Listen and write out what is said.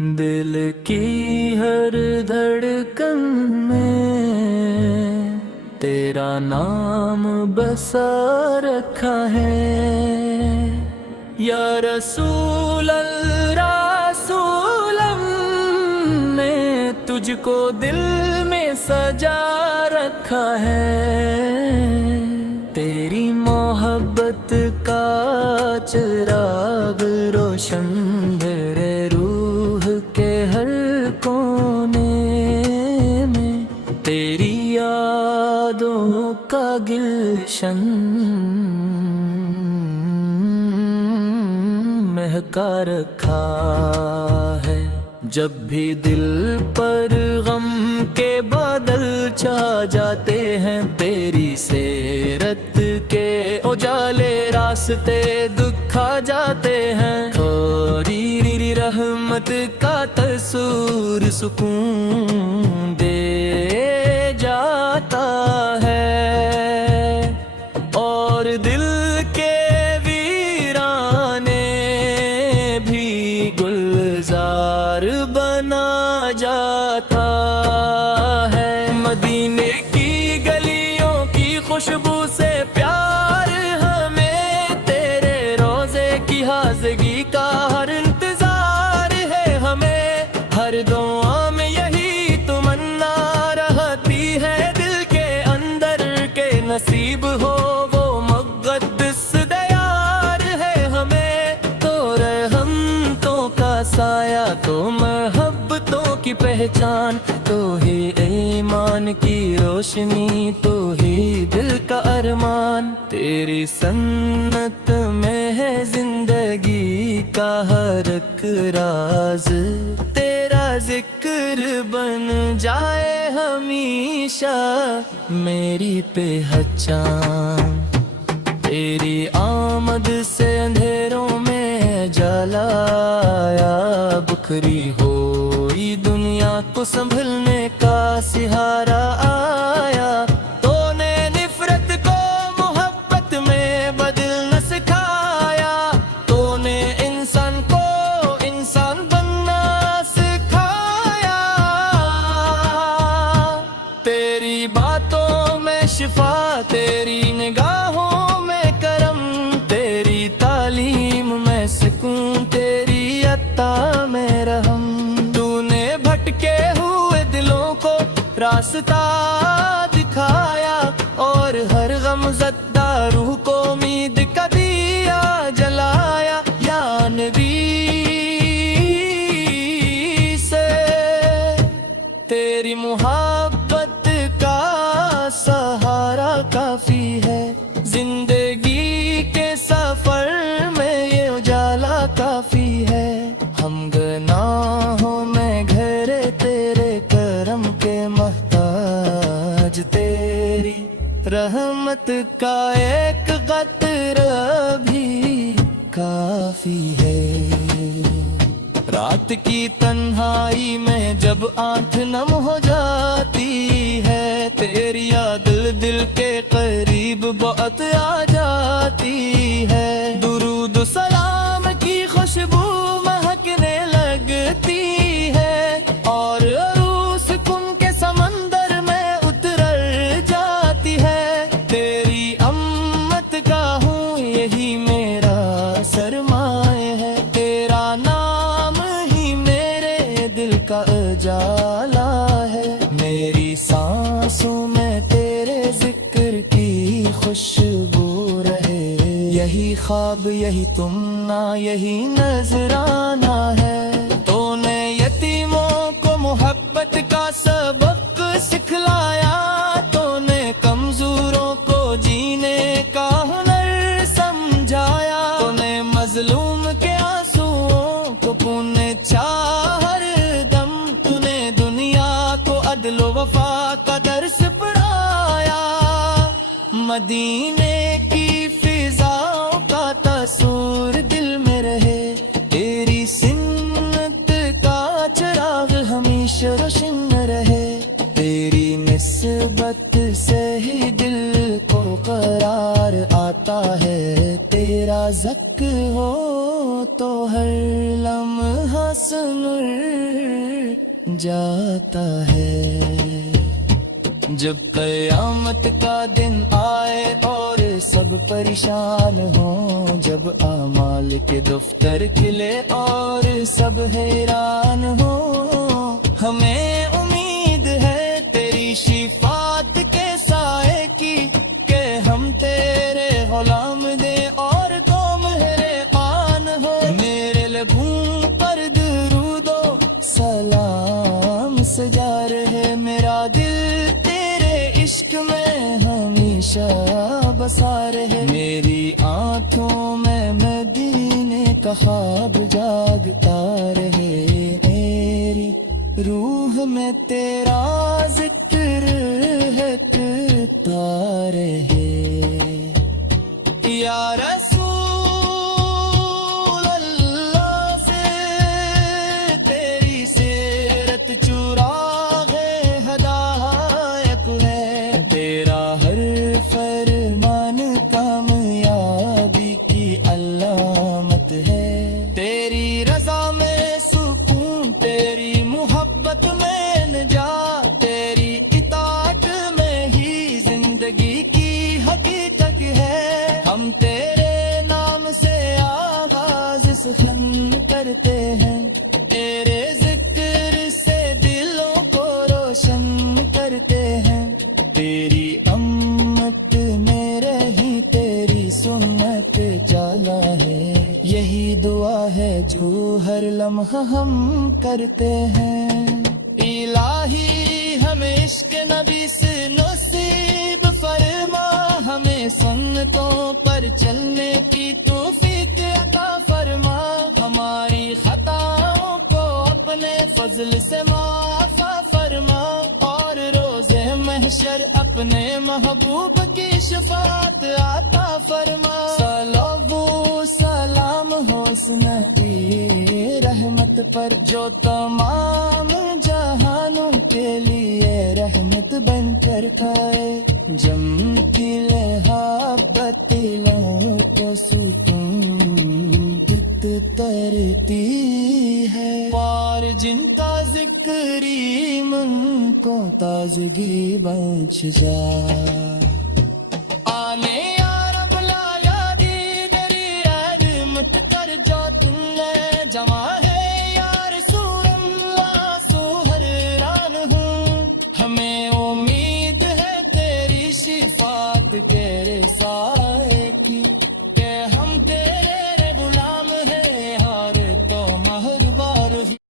दिल की हर धड़कन में तेरा नाम बसा रखा है। या रसूल अल्लाह रसूलम ने तुझको दिल में सजा रखा है। तेरी मोहब्बत का चिराग रोशन मेरे रूह के हर कोने में, तेरी यादों का गुलशन महका रखा है। जब भी दिल पर गम के बादल छा जाते हैं, तेरी सीरत के उजाले रास्ते दुखा जाते हैं। थोड़ी रहमत का तसूर सुकून दे जाता है और दिल के वीराने भी गुलजार बना जाता है। मदीने की गलियों की खुशबू से प्यार हमें, तेरे रोजे की हाज़गी का हर इंतजार है हमें। हर दुआ में यही तमन्ना रहती है दिल के अंदर के नसीब हो वो मुक़द्दस दयार है हमें। तो रहमतों का साया, तो मोहब्बतों की पहचान, तो ही ईमान की रोशनी, तो ही दिल का अरमान। तेरी सन्नत में है जिंदगी का हर एक राज, तेरा जिक्र बन जाए हमेशा मेरी पहचान। तेरी आमद से अंधेरों में जलाया, बुखरी हुई दुनिया को संभलने का सहारा आया। तूने निफरत को मोहब्बत में बदलना सिखाया, तूने इंसान को इंसान बनना सिखाया। तेरी बातों में शिफा, तेरी निगाहों में करम, तेरी तालीम में सुकून, तेरी अता में रहम। तूने भटके हुए दिलों को रास्ता दिखाया और हर गमज़दा रूह को उम्मीद का दिया जलाया। या नबी से तेरी मोहब्बत का सहारा काफी है। जिंदगी के सफर में ये उजाला काफी है। हम गुनाहों में घिरे तेरे करम के मोहताज, तेरी रहमत का एक कतरा भी काफी है। रात की तन्हाई में जब आंख नम हो जाती है, तेरी याद दिल के करीब बहुत आ जाती है। दुरूद सलाम की खुशबू महकने लगती है और रूह सुकून के समंदर में उतर जाती है। तेरी अम्मत का हूँ यही मेरा सरमाए है, तेरा नाम ही मेरे दिल का उजाला है। मेरी सांसों में तेरे जिक्र की खुशबू रहे, यही ख्वाब यही तुमना यही नजराना है। तूने यतीमों को मोहब्बत का सबक सिखलाया, तूने कमजोरों को जीने का हुनर समझाया। तूने मजलूम के आंसुओं को पूंछा हर दम, तूने दुनिया को अदल व वफा का दर्स पढ़ाया। मदीने की फिजाओं का तस्वीर दिल में रहे, तेरी सुन्नत का चिराग हमेशा रोशन रहे। तेरी निस्बत से ही दिल को करार आता है, तेरा ज़िक्र हो تو ہر لمحہ سمر جاتا ہے. جب قیامت کا دن آئے اور سب پریشان ہوں، جب اعمال کے دفتر کھلے اور سب حیران ہوں، ہمیں امید ہے تیری شفاعت کے سائے کی، کہ ہم تیرے غلام دے اور تو مہربان ہو. میرے لبوں پر درود و سلام سجا رہے، میرا دل عشق میں ہمیشہ بسا رہے. میری آنکھوں میں مدینے کا خواب جاگتا رہے، میری روح میں تیرا ذکر ہٹتا رہے. یا رسول اللہ سے تیری سیرت چراغ ہدایت ہے، تیرا ہر فرمان کامیابی کی علامت ہے. تیری رضا میں سکون، تیری محبت میں نجات، تیری اطاعت میں ہی زندگی کی حقیقت ہے. ہم تیرے نام سے آغاز سخن کرتے ہیں، تیرے ذکر سے دلوں کو روشن کرتے ہیں. تیری امت میں رہی تیری سنت چالا ہے، یہی دعا ہے جو ہر لمحہ ہم کرتے ہیں. الہی ہمیں عشق نبی سے نصیب فرما، ہمیں سنتوں پر چلنے کی توفیق عطا فرما. ہماری خطاؤں کو اپنے فضل سے معاف فرما، اور روز محشر اپنے محبوب کی شفاعت عطا فرما. صلو و سلام ہو اس نبی رحمت پر، جو تمام جہانوں کے لیے رحمت بن کر کھائے. جمتی لہابت دلوں کو سکون ترتی ہے، اور جن کا ذکر ایمن کو تازگی بخش جائے.